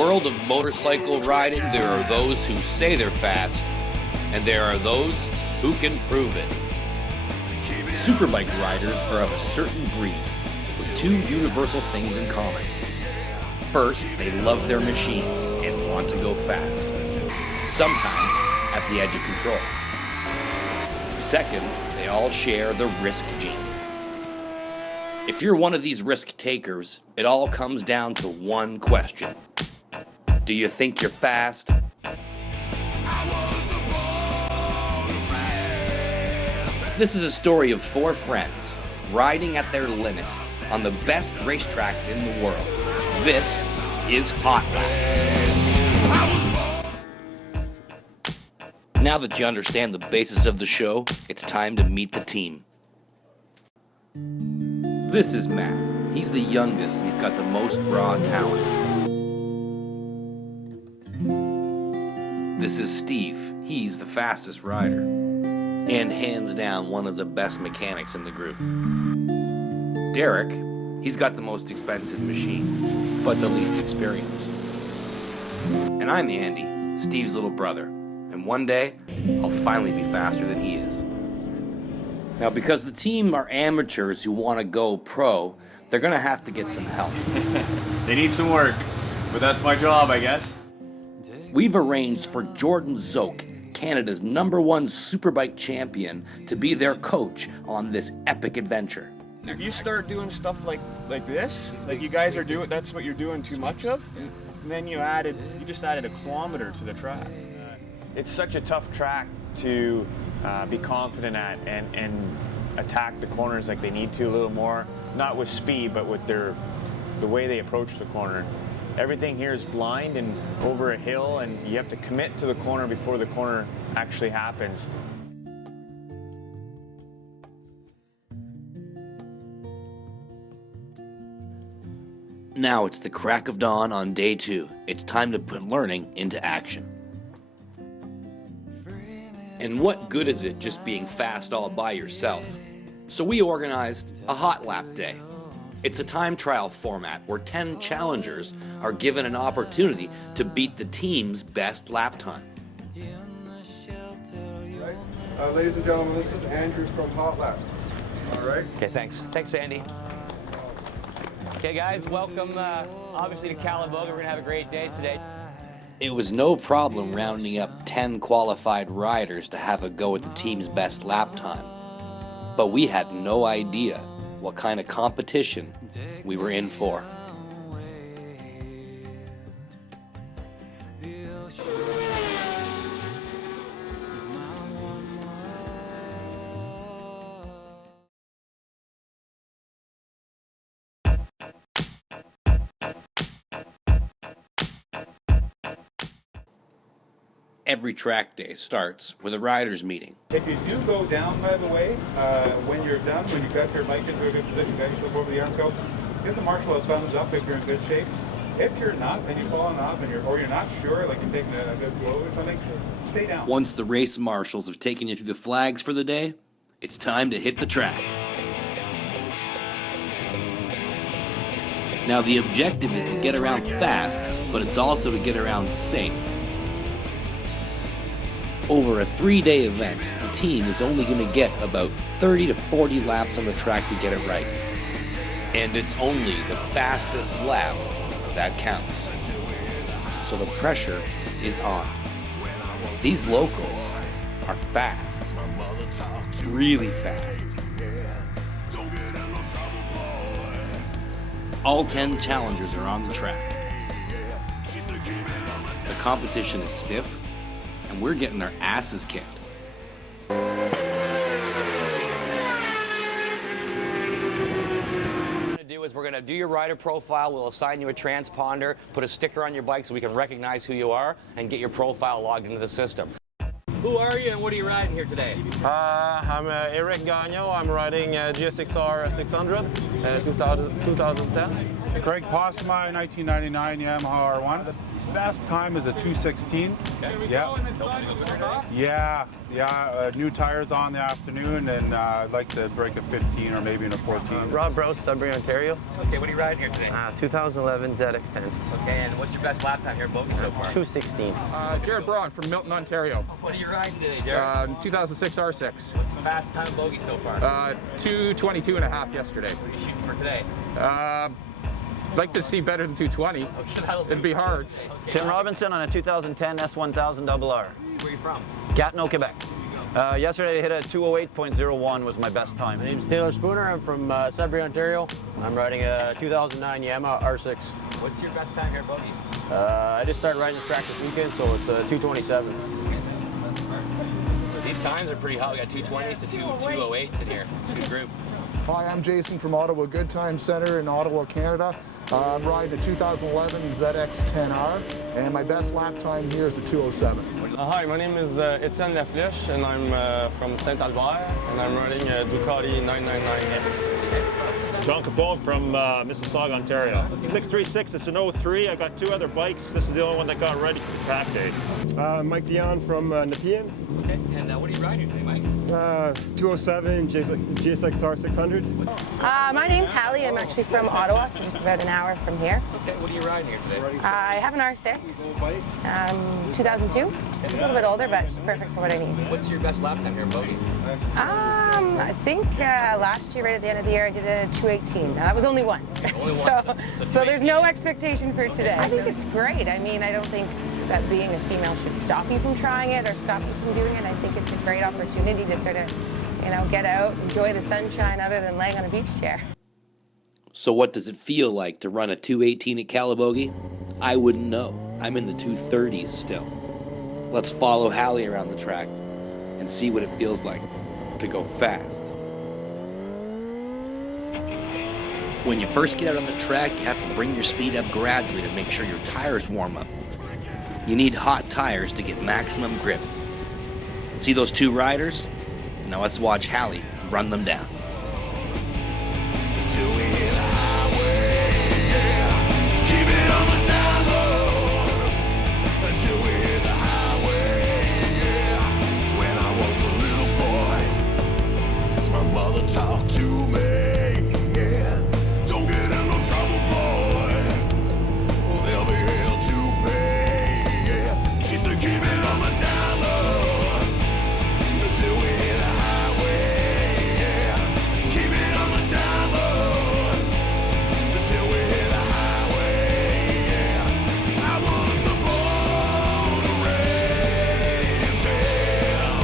world of motorcycle riding, there are those who say they're fast, and there are those who can prove it. Superbike riders are of a certain breed, with two universal things in common. First, they love their machines and want to go fast, sometimes at the edge of control. Second, they all share the risk gene. If you're one of these risk takers, it all comes down to one question. Do you think you're fast? This is a story of four friends riding at their limit on the best racetracks in the world. This is Hot Lap. Now that you understand the basis of the show, it's time to meet the team. This is Matt. He's the youngest and he's got the most raw talent. This is Steve. He's the fastest rider. And hands down one of the best mechanics in the group. Derek, he's got the most expensive machine, but the least experience. And I'm Andy, Steve's little brother. And one day, I'll finally be faster than he is. Now, because the team are amateurs who want to go pro, they're going to have to get some help. They need some work, but that's my job, I guess. We've arranged for Jordan Zoke, Canada's #1 superbike champion, to be their coach on this epic adventure. If you start doing stuff like this, like you guys are doing, that's what you're doing too much of, and then you just added a kilometer to the track. It's such a tough track to be confident at and attack the corners like they need to a little more, not with speed, but with the way they approach the corner. Everything here is blind and over a hill, and you have to commit to the corner before the corner actually happens. Now it's the crack of dawn on day 2. It's time to put learning into action. And what good is it just being fast all by yourself? So we organized a Hot Lap Day. It's a time trial format where 10 challengers are given an opportunity to beat the team's best lap time. Right. Ladies and gentlemen, this is Andrew from Hot Lap. All right. Okay, thanks. Thanks, Andy. Okay, guys, welcome, obviously, to Caliboga. We're going to have a great day today. It was no problem rounding up 10 qualified riders to have a go at the team's best lap time. But we had no idea what kind of competition we were in for. Every track day starts with a riders meeting. If you do go down, by the way, when you're done, when you've got your bike into a good position, you guys look over the arm coat, give the marshal a thumbs up if you're in good shape. If you're not, and you've fallen off, and you're not sure, like you're taking a good blow or something, stay down. Once the race marshals have taken you through the flags for the day, it's time to hit the track. Now the objective is to get around fast, but it's also to get around safe. Over a 3-day event, the team is only going to get about 30 to 40 laps on the track to get it right. And it's only the fastest lap that counts. So the pressure is on. These locals are fast. Really fast. All 10 challengers are on the track. The competition is stiff, and we're getting our asses kicked. What we're going to do is we're going to do your rider profile. We'll assign you a transponder, put a sticker on your bike so we can recognize who you are, and get your profile logged into the system. Who are you and what are you riding here today? I'm Eric Gagnon. I'm riding GSX-R 600 2010. Greg Posma, 1999 Yamaha R1. best time is a 2:16. Yeah. New tires on the afternoon, and I'd like to break a 15 or maybe in a 14. Rob Brose, Sudbury, Ontario. Okay, what are you riding here today? 2011 ZX10. Okay, and what's your best lap time here at Bogey so far? 2:16. Jared Braun from Milton, Ontario. What are you riding today, Jared? 2006 R6. What's the fastest time at Bogey so far? 2:22 and a half yesterday. What are you shooting for today? I'd like to see better than 2:20. Okay, It'd be hard. Okay. Tim Robinson on a 2010 S1000 RR. Where are you from? Gatineau, Quebec. Yesterday I hit a 2:08.01 was my best time. My name's Taylor Spooner. I'm from Sudbury, Ontario. I'm riding a 2009 Yamaha R6. What's your best time here at Bogey? I just started riding this track this weekend, so it's a 2:27. These times are pretty hot. We got 220s to 208s in here. It's a good group. Hi, I'm Jason from Ottawa Good Time Center in Ottawa, Canada. I'm riding a 2011 ZX10R, and my best lap time here is a 2:07. Hi, my name is Etienne Laflèche, and I'm from Saint Albert, and I'm riding a Ducati 999S. John Capone from Mississauga, Ontario. 636, it's an 03. I got 2 other bikes. This is the only one that got ready for the track day. Mike Dion from Nepean. Okay, and what are you riding today, Mike? 207 GSX-R 600. My name's Hallie. I'm actually from Ottawa, so just about an hour from here. Okay, what are you riding here today? I have an R6, 2002. It's a little bit older, but it's perfect for what I need. What's your best lap time here at Bogey? I think last year, right at the end of the year, I did a 2:18. Now, that was only once. So there's no expectation for today. I think it's great. I mean, I don't think that being a female should stop you from trying it or stop you from doing it. I think it's a great opportunity to sort of, get out, enjoy the sunshine other than laying on a beach chair. So what does it feel like to run a 2:18 at Calabogie? I wouldn't know. I'm in the 2:30s still. Let's follow Hallie around the track and see what it feels like to go fast. When you first get out on the track, you have to bring your speed up gradually to make sure your tires warm up. You need hot tires to get maximum grip. See those 2 riders? Now let's watch Hallie run them down. Talk to me, yeah. Don't get in no trouble, boy. Well, there'll be hell to pay, yeah. She said, keep it on the down low until we hit the highway, yeah. Keep it on the down low until we hit the highway, yeah. I was born to raise hell.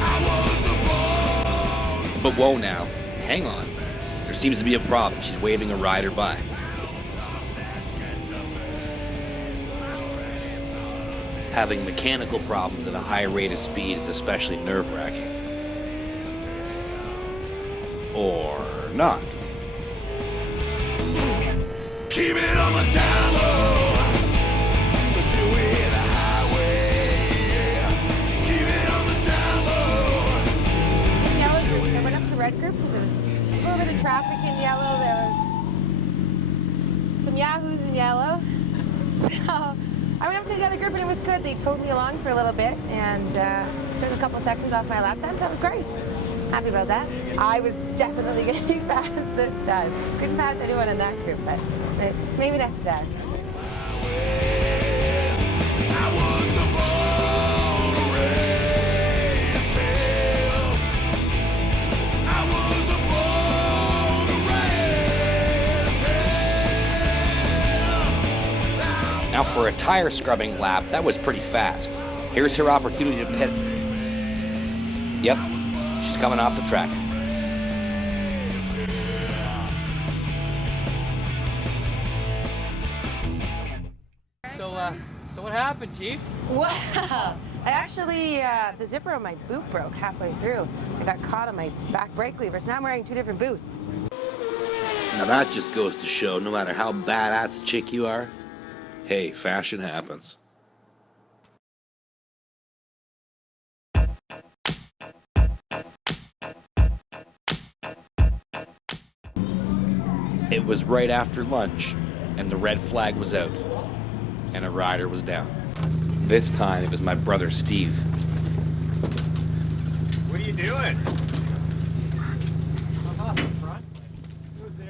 I was born. But whoa now, hang on. There seems to be a problem. She's waving a rider by. Having mechanical problems at a high rate of speed is especially nerve-wracking. Or not. Keep it on the down low until we hit the highway, yeah. Keep it on the down low. Yellow group, so I went up to red group because there was a little bit of traffic in yellow. There was some yahoos in yellow. So I went up to the other group and it was good. They towed me along for a little bit and took a couple seconds off my lap time, so that was great. Happy about that. I was definitely getting fast this time. Couldn't pass anyone in that group, but maybe next time. Now for a tire scrubbing lap, that was pretty fast. Here's her opportunity to pit. Yep, she's coming off the track. So what happened, Chief? Wow! I actually, the zipper on my boot broke halfway through. I got caught on my back brake levers. Now I'm wearing 2 different boots. Now that just goes to show, no matter how badass a chick you are, hey, fashion happens. It was right after lunch, and the red flag was out. and a rider was down. This time it was my brother Steve. What are you doing?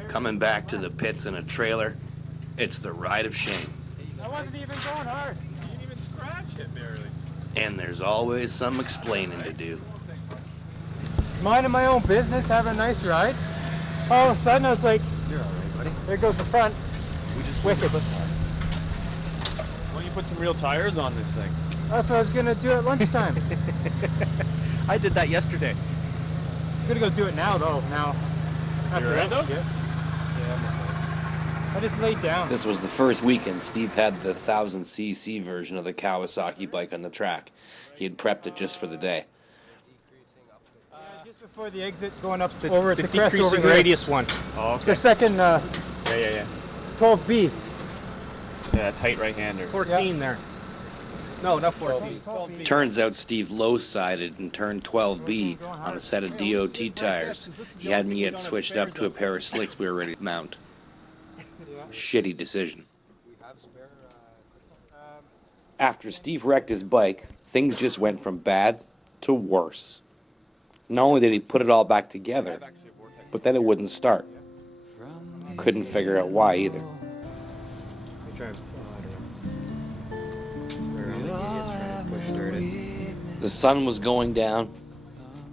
Coming back to the pits in a trailer, it's the ride of shame. I wasn't even going hard. You didn't even scratch it barely. And there's always some explaining to do. Minding my own business, having a nice ride. All of a sudden I was like, You're all right, buddy. there goes the front. We just Wicked. Why don't you put some real tires on this thing? That's what I was gonna do at lunchtime. I did that yesterday. I'm gonna go do it now though, now. After right, that though? shit. Yeah. I just laid down. This was the first weekend Steve had the 1000cc version of the Kawasaki bike on the track. He had prepped it just for the day. Just before the exit, going up over the the crest over decreasing here. radius one. Oh, okay. The second Yeah. 12B. Yeah, tight right-hander. 14 there. No, not 14. 12B. Turns out Steve low-sided in turn 12B on a set of DOT tires. He hadn't yet switched up to a pair of slicks we were ready to mount. Shitty decision. After Steve wrecked his bike, things just went from bad to worse. Not only did he put it all back together, but then it wouldn't start. Couldn't figure out why either. The sun was going down,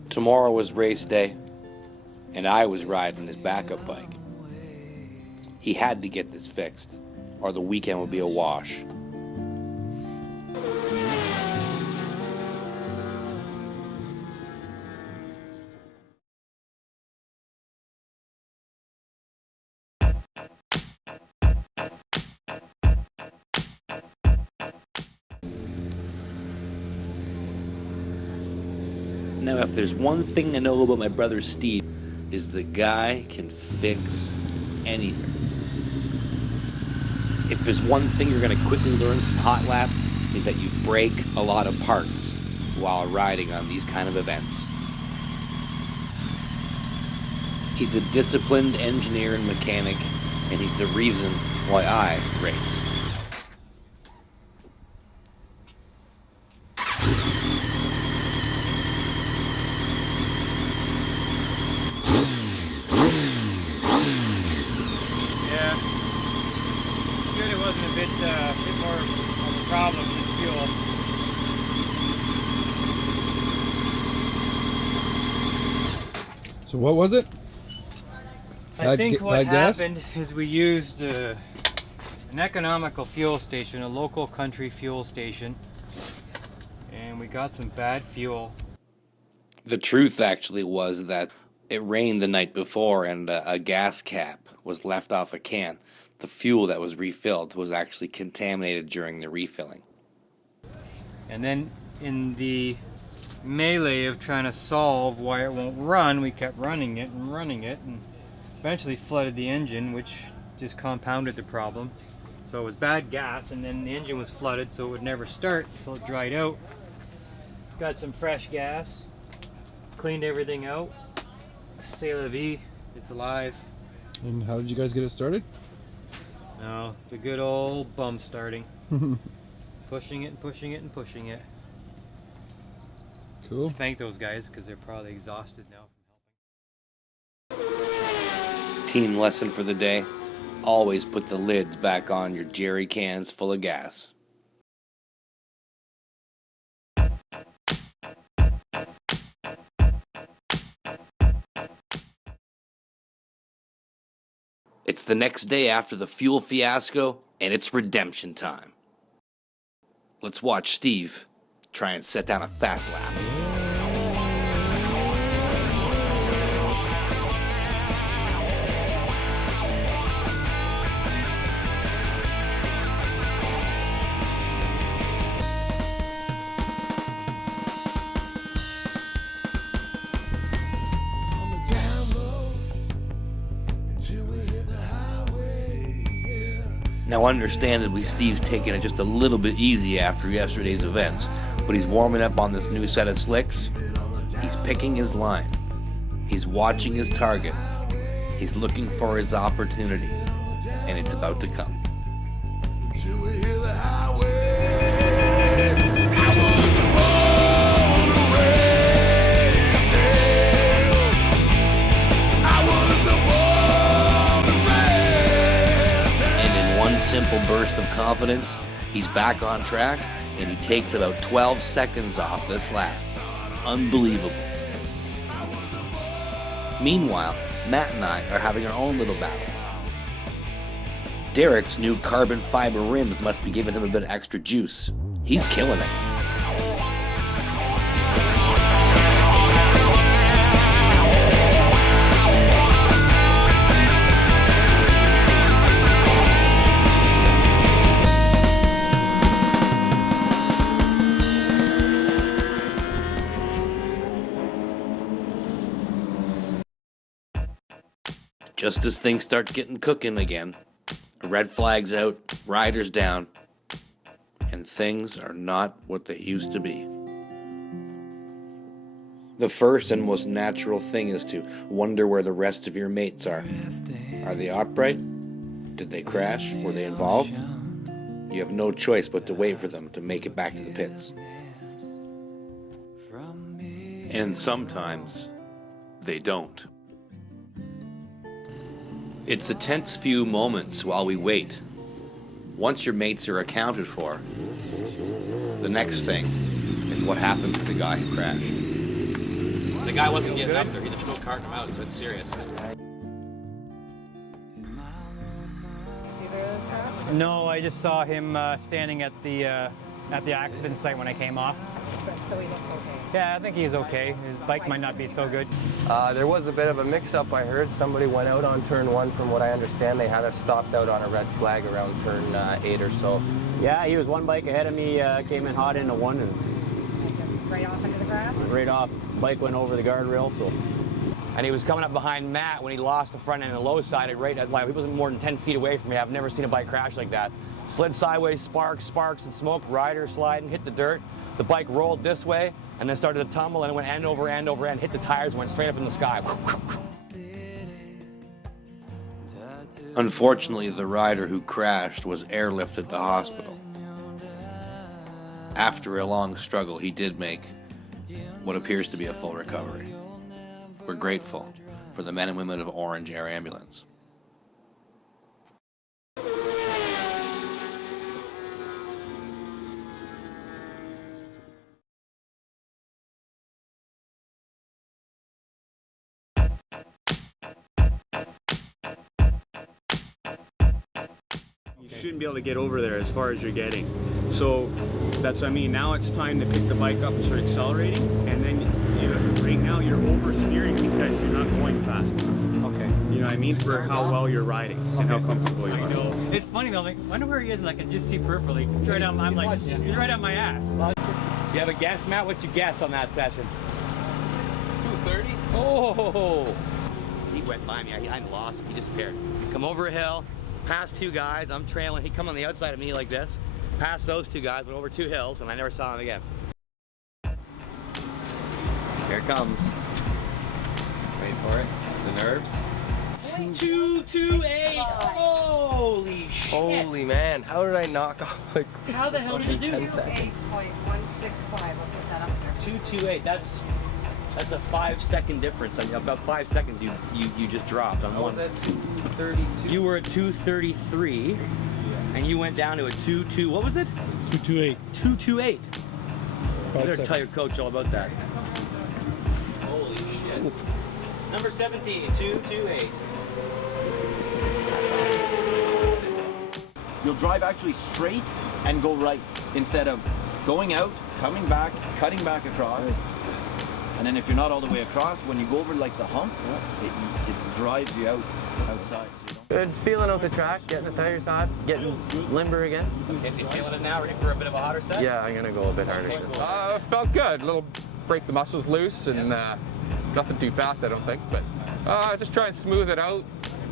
tomorrow was race day, and I was riding his backup bike. He had to get this fixed, or the weekend would be a wash. Now, if there's one thing I know about my brother Steve, is the guy can fix anything. If there's one thing you're going to quickly learn from Hot Lap, is that you break a lot of parts while riding on these kind of events. He's a disciplined engineer and mechanic, and he's the reason why I race. Bit more of a problem, this fuel. So what was it? I think what happened is we used an economical fuel station, a local country fuel station, and we got some bad fuel. The truth actually was that it rained the night before and a gas cap was left off a can. The fuel that was refilled was actually contaminated during the refilling. And then in the melee of trying to solve why it won't run, we kept running it, and eventually flooded the engine, which just compounded the problem. So it was bad gas, and then the engine was flooded, so it would never start until it dried out. Got some fresh gas, cleaned everything out. C'est la vie, it's alive. And how did you guys get it started? No, the good old bum starting. Pushing it and pushing it and pushing it. Cool. Thank those guys, because they're probably exhausted now. Team lesson for the day: always put the lids back on your jerry cans full of gas. It's the next day after the fuel fiasco, and it's redemption time. Let's watch Steve try and set down a fast lap. Now, understandably, Steve's taking it just a little bit easy after yesterday's events, but he's warming up on this new set of slicks. He's picking his line. He's watching his target. He's looking for his opportunity, and it's about to come. Till we hear the simple burst of confidence, he's back on track, and he takes about 12 seconds off this lap. Unbelievable. Meanwhile, Matt and I are having our own little battle. Derek's new carbon fiber rims must be giving him a bit of extra juice. He's killing it. Just as things start getting cooking again, a red flag's out, riders down, and things are not what they used to be. The first and most natural thing is to wonder where the rest of your mates are. Are they upright? Did they crash? Were they involved? You have no choice but to wait for them to make it back to the pits. And sometimes they don't. It's a tense few moments while we wait. Once your mates are accounted for, the next thing is what happened to the guy who crashed. The guy wasn't getting up there. They're still carting him out, so it's serious. No, I just saw him standing at the accident site when I came off. So he looks okay? Yeah, I think he's okay. His bike might not be so good. There was a bit of a mix-up, I heard. Somebody went out on turn 1, from what I understand. They had us stopped out on a red flag around turn 8 or so. Yeah, he was one bike ahead of me, came in hot into one and Just right off into the grass? right off. Bike went over the guardrail, so. And he was coming up behind Matt when he lost the front end and low sided right at like he wasn't more than 10 feet away from me. I've never seen a bike crash like that. Slid sideways, sparks and smoke, rider sliding, hit the dirt. The bike rolled this way and then started to tumble and it went end over end, hit the tires, and went straight up in the sky. Unfortunately, the rider who crashed was airlifted to hospital. After a long struggle, he did make what appears to be a full recovery. We're grateful for the men and women of Orange Air Ambulance. You shouldn't be able to get over there as far as you're getting. So that's what I mean. Now it's time to pick the bike up and start accelerating, and then right now you're oversteering because you're not going fast enough. Okay. You know what I mean? For how well you're riding and how comfortable you are. It's funny though, like, I wonder where he is and I can just see peripherally. He's right on, I'm like, he's right on my ass. You have a guess, Matt? What's your guess on that session? 230? Oh! He went by me. I lost him. He disappeared. Come over a hill, past two guys. I'm trailing. He come on the outside of me like this. Past those two guys, went over 2 hills, and I never saw him again. Here it comes. Wait for it. The nerves. 228. Holy shit. Holy man, how did I knock off like How the hell did you do 10 seconds? 2.165. Let's put that up there. 228. That's a 5-second difference. I mean, about 5 seconds you just dropped on one. I was at 232. You were at 233, and you went down to a 22. What was it? 228. 228. You better tell your coach all about that. Holy shit. Number 17, 228. You'll drive actually straight and go right instead of going out, coming back, cutting back across. And then if you're not all the way across, when you go over like the hump, it drives you outside. So Good, feeling out the track, getting the tires hot, getting limber again. Okay, so you feeling it now? Ready for a bit of a hotter set? Yeah, I'm gonna go a bit harder. Felt good. A little break the muscles loose and nothing too fast, I don't think. But just try and smooth it out.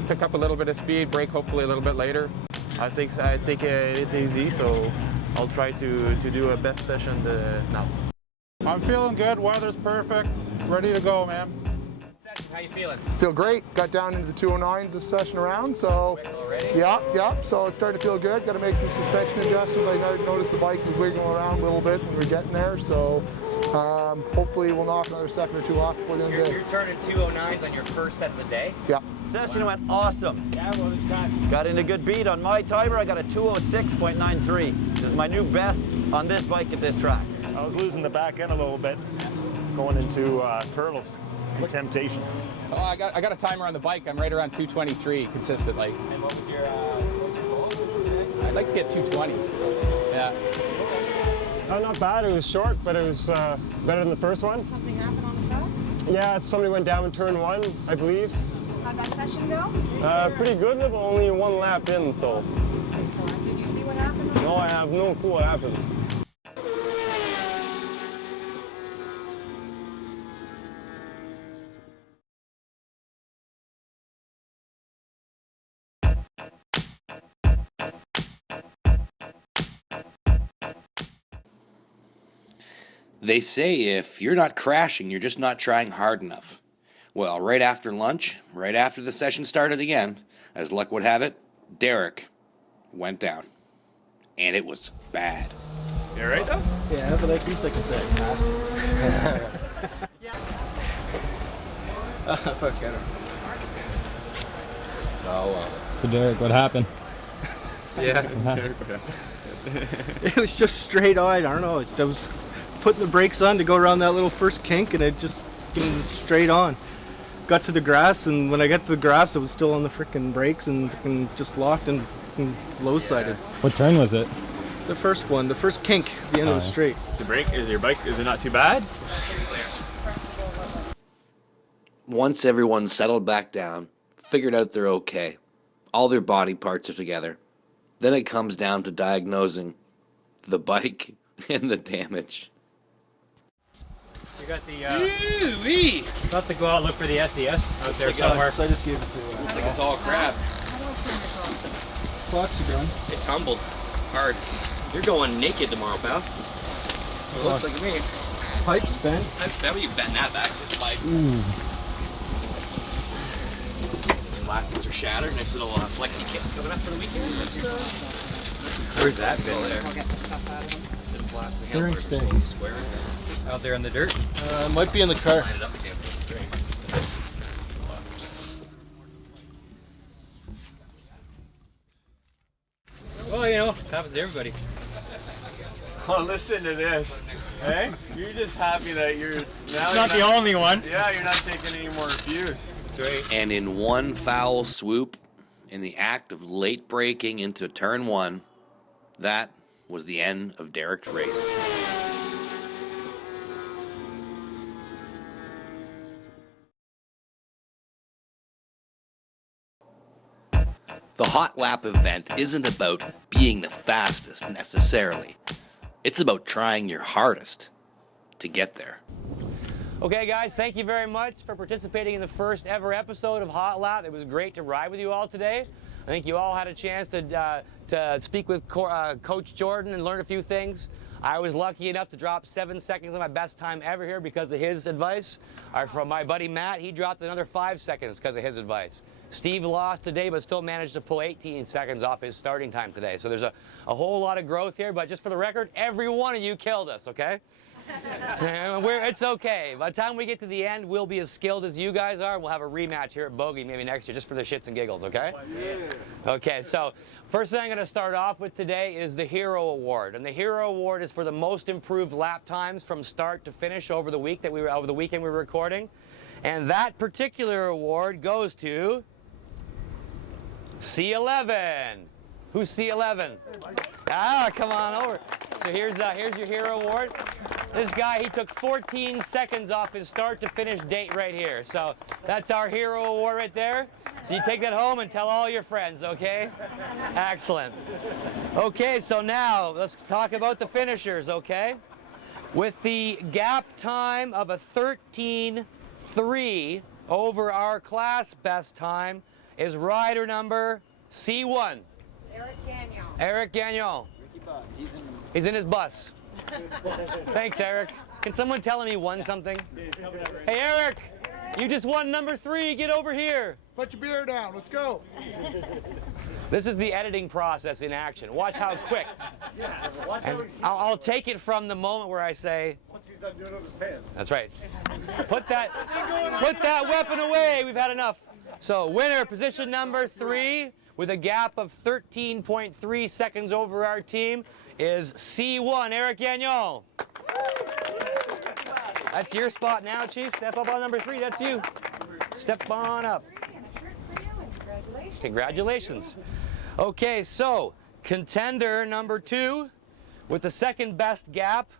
Pick up a little bit of speed, brake hopefully a little bit later. I take it easy, so I'll try to do a best session now. I'm feeling good. Weather's perfect. Ready to go, man. How you feeling? Feel great. Got down into the 209s this session around, so yeah. So it's starting to feel good. Got to make some suspension adjustments. I noticed the bike was wiggling around a little bit when we were getting there, so Hopefully we'll knock another second or two off before the end of the day. You're turning 209s on your first set of the day? Yeah. Session went awesome. Yeah, well, it's Got in a good beat on my timer. I got a 206.93. This is my new best on this bike at this track. I was losing the back end a little bit going into Turtles and Temptation. Oh, I got a timer on the bike. I'm right around 223 consistently. And what was your goal? I'd like to get 220. Yeah. Not bad. It was short, but it was better than the first one. Something happened on the track? Yeah, somebody went down in turn 1, I believe. How'd that session go? Pretty good, but only one lap in, so. Did you see what happened? No, I have no clue what happened. They say if you're not crashing, you're just not trying hard enough. Well, right after lunch, right after the session started again, as luck would have it, Derek went down. And it was bad. You alright though? Yeah, but at least I can say I passed it. Fuck, I don't. Oh, well. So Derek, what happened? Yeah. It was just straight on. I don't know. I was putting the brakes on to go around that little first kink, and it just came straight on. Got to the grass, and when I got to the grass, it was still on the freaking brakes and just locked and low-sided. What turn was it? The first one, the first kink, the end of the straight. The brake, is your bike, is it not too bad? Once everyone's settled back down, figured out they're okay, all their body parts are together, then it comes down to diagnosing the bike and the damage. You got the, got to go out and look for the SES out there somewhere. I just gave it to Looks like it's all crap. Clocks are gone. It tumbled hard. You're going naked tomorrow, pal. It looks like me. Pipe's bent. That's better. You bend that back to the pipe. Elastics are shattered. Nice little flexi kit coming up for the weekend. Where's that been there? there? I'll get the stuff out of them. Bit of plastic Clearing handlebars, stay. square. Out there in the dirt? Might be in the car. Line it up again so it's straight. Well, you know, it happens to everybody. Oh, listen to this. Hey? You're just happy that you're now Not the only one. Yeah, you're not taking any more abuse. That's right. And in one foul swoop, in the act of late braking into turn 1, that was the end of Derek's race. The Hot Lap event isn't about being the fastest necessarily. It's about trying your hardest to get there. Okay, guys, thank you very much for participating in the first ever episode of Hot Lap. It was great to ride with you all today. I think you all had a chance to speak with Coach Jordan and learn a few things. I was lucky enough to drop 7 seconds on my best time ever here because of his advice. From my buddy Matt, he dropped another 5 seconds because of his advice. Steve lost today, but still managed to pull 18 seconds off his starting time today. So there's a whole lot of growth here, but just for the record, every one of you killed us, okay? It's okay. By the time we get to the end, we'll be as skilled as you guys are. We'll have a rematch here at Bogey maybe next year just for the shits and giggles, okay? Okay, so first thing I'm going to start off with today is the Hero Award. And the Hero Award is for the most improved lap times from start to finish over the weekend we were recording. And that particular award goes to C11. Who's C11? Ah, come on over. So here's your Hero Award. This guy, he took 14 seconds off his start to finish date right here. So that's our Hero Award right there. So you take that home and tell all your friends, okay? Excellent. Okay, so now let's talk about the finishers, okay? With the gap time of a 13.3 over our class best time is rider number C1. Eric Gagnon. Eric Gagnon. He's in his bus. Thanks, Eric. Can someone tell him he won something? Hey, Eric, you just won number 3. Get over here. Put your beer down. Let's go. This is the editing process in action. Watch how quick. And I'll take it from the moment where I say, not doing it with his pants. That's right. Put that weapon away. We've had enough. So winner, position number 3, with a gap of 13.3 seconds over our team, is C1, Eric Gagnon. That's your spot now, Chief. Step up on number 3. That's you. Step on up. Congratulations. Okay, so contender number 2 with the second best gap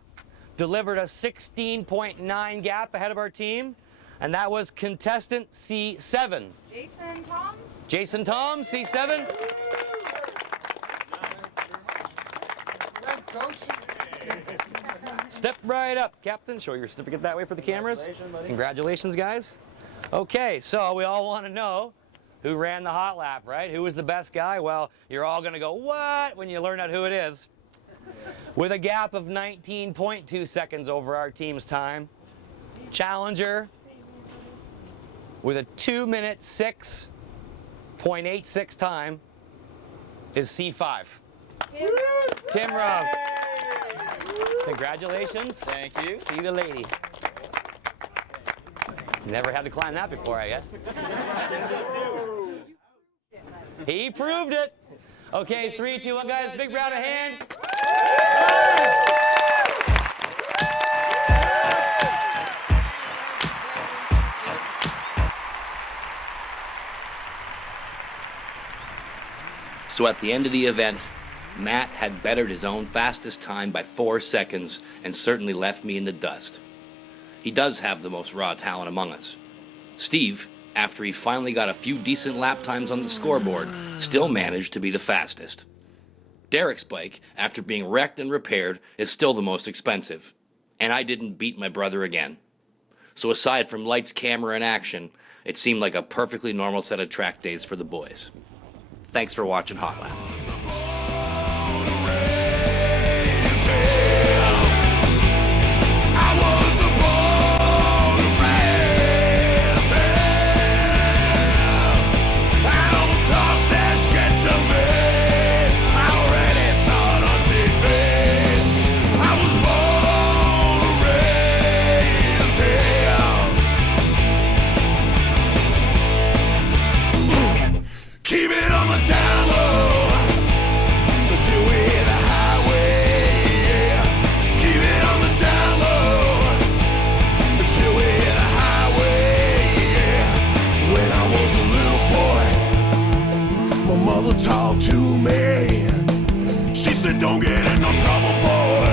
delivered a 16.9 gap ahead of our team, and that was contestant C7. Jason Tom? Jason Tom, C7. Thanks, Coach. Step right up, Captain. Show your certificate that way for the cameras. Congratulations, guys. Okay, so we all want to know who ran the hot lap, right? Who was the best guy? Well, you're all going to go, what, when you learn out who it is. With a gap of 19.2 seconds over our team's time, challenger with a 2-minute 6.86 time is C5. Tim Rouse. Congratulations. Thank you. See the lady. Never had to climb that before, I guess. He proved it. Okay, 3, 2, 1, guys. Big round of hands. So at the end of the event, Matt had bettered his own fastest time by 4 seconds and certainly left me in the dust. He does have the most raw talent among us. Steve, after he finally got a few decent lap times on the scoreboard, still managed to be the fastest. Derek's bike, after being wrecked and repaired, is still the most expensive. And I didn't beat my brother again. So aside from lights, camera, and action, it seemed like a perfectly normal set of track days for the boys. Thanks for watching Hot Lap. Keep it on the down low until we hit the highway. Keep it on the down low until we hit the highway. When I was a little boy, my mother talked to me. She said, don't get in no trouble, boy.